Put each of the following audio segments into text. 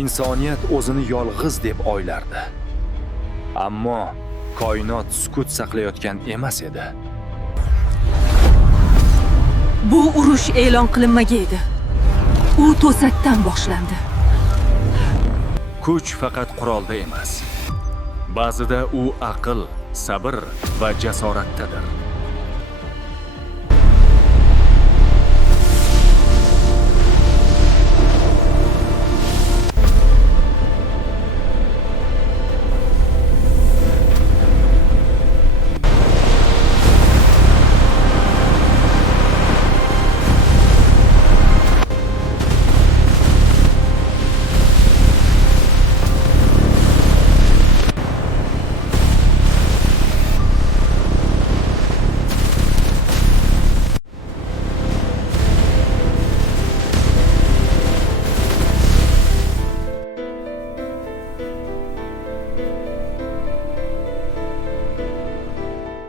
insoniyat o'zini yolg'iz deb o'ylardi. Ammo koinot sukut saqlayotgan emas edi. Bu urush e'lon qilinmagan edi. U to'satdan boshlandi. Kuch faqat qurolda emas. Ba'zida u aql, sabr va jasoratdadir.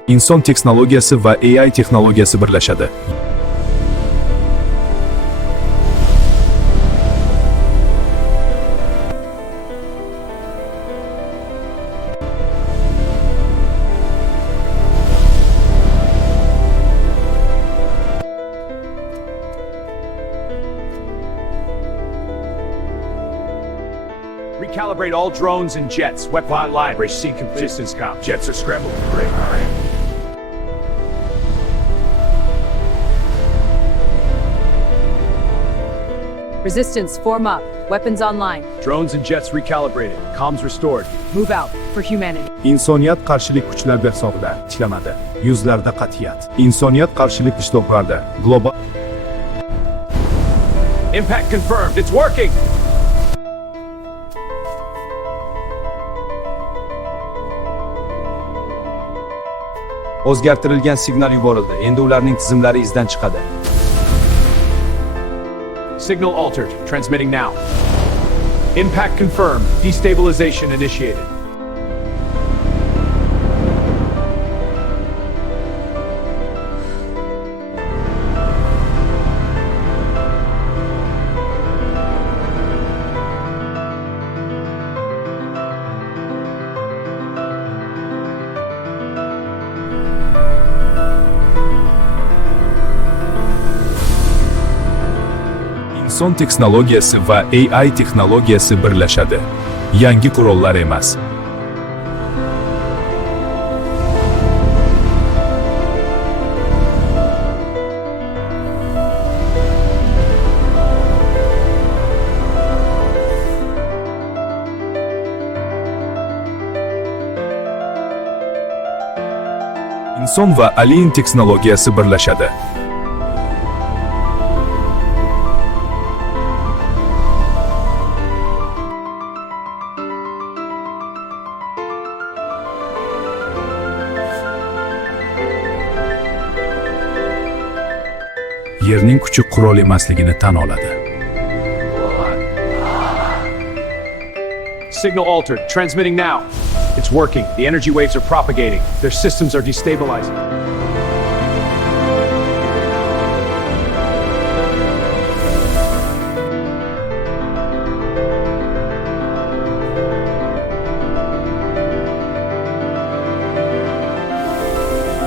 inson texnologiyasi va AI texnologiyasi birlashadi. Recalibrate all drones and jets. Weapon library. Seek distance comp. Jets are scrambled. Great. All right. Resistance, form up. Weapons online. Drones and jets recalibrated. Comms restored. Move out for humanity. Insoniyat qarshilik kuchlar hisobida ishlamadi. Yuzlarda qat'iyat. Insoniyat qarshilik ishtiroklarida global Impact confirmed. It's working. o'zgartirilgan signal yuborildi. Endi ularning tizimlari izdan chiqadi. Signal altered. Transmitting now. Impact confirmed. Destabilization initiated. inson texnologiyasi va AI texnologiyasi birlashadi. Yangi qurollar emas. inson va alien texnologiyasi birlashadi. Yerning kuchi qurol emasligini tan oladi. Signal altered. Transmitting now. It's working. The energy waves are propagating. Their systems are destabilizing.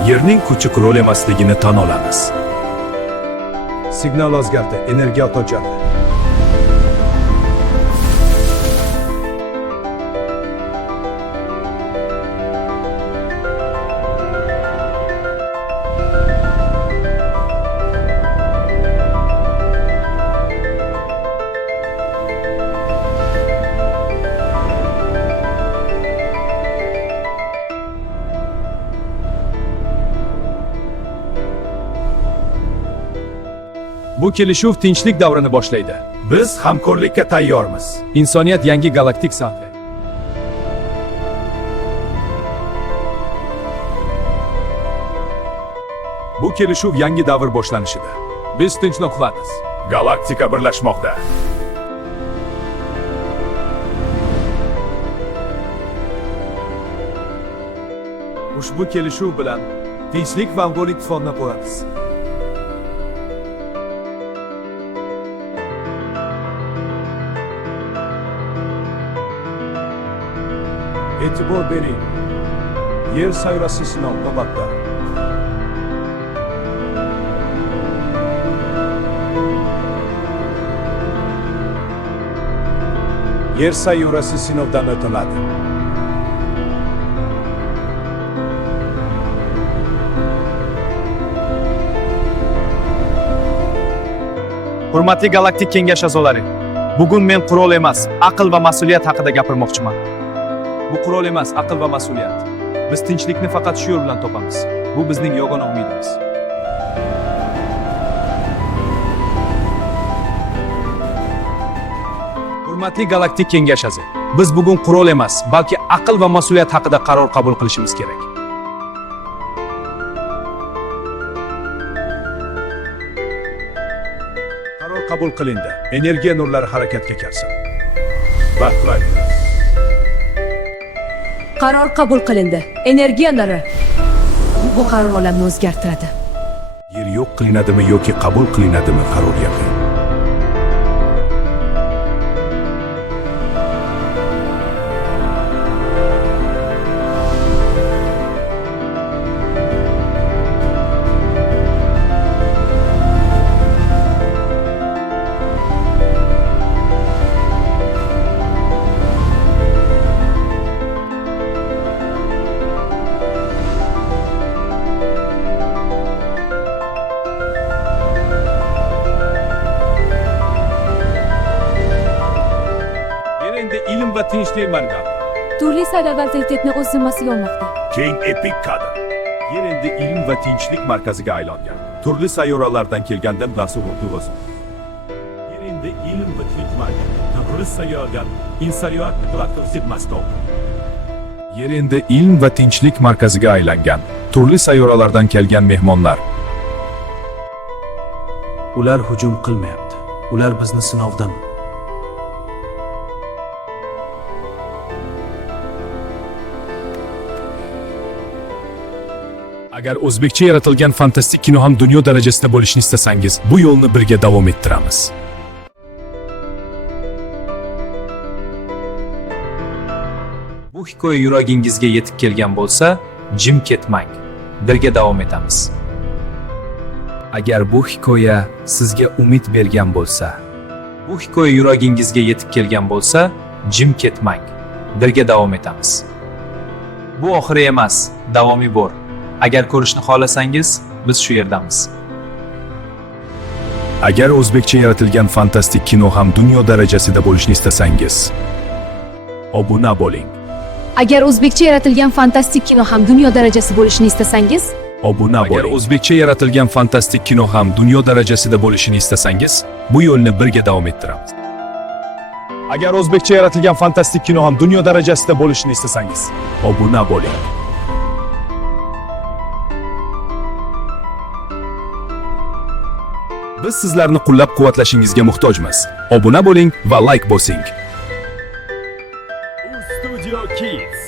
Yerning kuchi qurol emasligini tan olamiz. Signal o'zgardi. Energiya o'chadi. Bu kelishuv tinchlik davrini boshlaydi. Biz hamkorlikka tayyormiz. Insoniyat yangi galaktik sathi. Bu kelishuv yangi davr boshlanishidir. Biz tinchlikmiz. Galaktika birlashmoqda. Ushbu kelishuv bilan tinchlik va hamkorlik fonini quramiz. E'tibor bering. Yer sayyorasi sinov navbatda. Yer sayyorasi sinovdan o'tiladi. Hurmatli Galaktik Kengash a'zolari, bugun men qurol emas, aql va mas'uliyat haqida gapirmoqchiman. Bu qurol emas, aql va mas'uliyat. Biz tinchlikni faqat shu yo'l bilan topamiz. Bu bizning yagona umidimiz. Hurmatli Galaktik Kengash a'zolari, biz bugun qurol emas, balki aql va mas'uliyat haqida qaror qabul qilishimiz kerak. Qaror qabul qilindi. Energiya nurlari harakatga kelsin. Batlaydi. Qaror qabul qilindi. Energiya nuri. Bu qaror olamni o'zgartiradi. Yer yo'q qilinadimi yoki qabul qilinadimi qaror yaqin. Endi ilm va tinchlik markazi. Turli sayyor vaziyatni o'z zimmasiga olmoqda. Keng epik kadr. Yer endi ilm va tinchlik markaziga aylangan. Turli sayyoralardan kelgandan mas'uliyat o'zi. Yer endi ilm va tinchlik markazi. Turli sayyoradan insoniyat platform zimmasida. Yer endi ilm va tinchlik markaziga aylangan. Turli sayyoralardan kelgan mehmonlar. Ular hujum qilmayapti. Ular bizni sinovdan Agar o'zbekcha yaratilgan fantastik kino ham dunyo darajasida bo'lishni istasangiz, bu yo'lni birga davom ettiramiz. Bu hikoya yuragingizga yetib kelgan bo'lsa, jim ketmang. Birga davom etamiz. Agar bu hikoya sizga umid bergan bo'lsa, bu hikoya yuragingizga yetib kelgan bo'lsa, jim ketmang. Birga davom etamiz. Bu oxiri emas, davomiy bor. Agar ko'rishni xohlasangiz, biz shu yerdamiz. Agar o'zbekcha yaratilgan fantastik kino ham dunyo darajasida bo'lishni istasangiz, obuna bo'ling. Agar o'zbekcha yaratilgan fantastik kino ham dunyo darajasi bo'lishini istasangiz, Obuna bo'ling. Agar o'zbekcha yaratilgan fantastik kino ham dunyo darajasida bo'lishini istasangiz, bu yo'lni birga davom ettiramiz. Agar o'zbekcha yaratilgan fantastik kino ham dunyo darajasida bo'lishini istasangiz, obuna bo'ling. Biz sizlarni qo'llab-quvvatlashingizga muhtojmiz. Obuna bo'ling va like bosing. Studio Kids.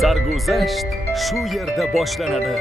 Sarguzasht shu yerda boshlanadi.